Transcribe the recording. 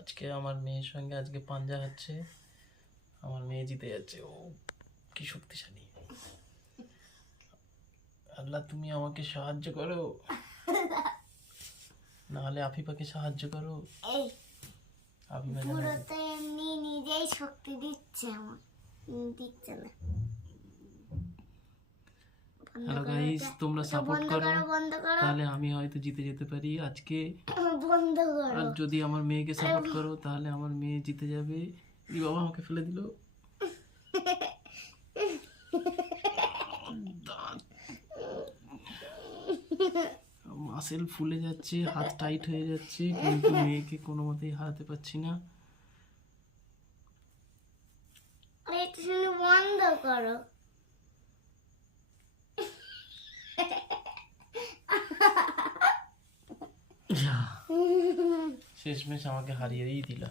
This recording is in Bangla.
আজকে আমার মেয়ের সঙ্গে আজকে পাঞ্জা হচ্ছে, আমার মেয়ে জিতে যাচ্ছে। ও কি শক্তিশালী! আল্লাহ তুমি আমাকে সাহায্য করো, নাহলে আফিফাকে সাহায্য করো। আফিফা যেন পুরো তো এমনি নিজেই শক্তি দিচ্ছে, আমার দিচ্ছে না। হ্যালো গাইস, তোমরা সাপোর্ট করো, বন্ধ করো, তাহলে আমি হয়তো জিতে যেতে পারি আজকে। বন্ধ করো। আর যদি আমার মেয়েকে সাপোর্ট করো তাহলে আমার মেয়ে জিতে যাবে। ই বাবা, আমাকে ফেলে দিল। মাসেল ফুলে যাচ্ছে, হাত টাইট হয়ে যাচ্ছে, কিন্তু মেয়েকে কোনো মতেই হারাতে পারছি না। এটা শুনে বন্ধ করো। শেষমেশ আমাকে হারিয়েই দিল।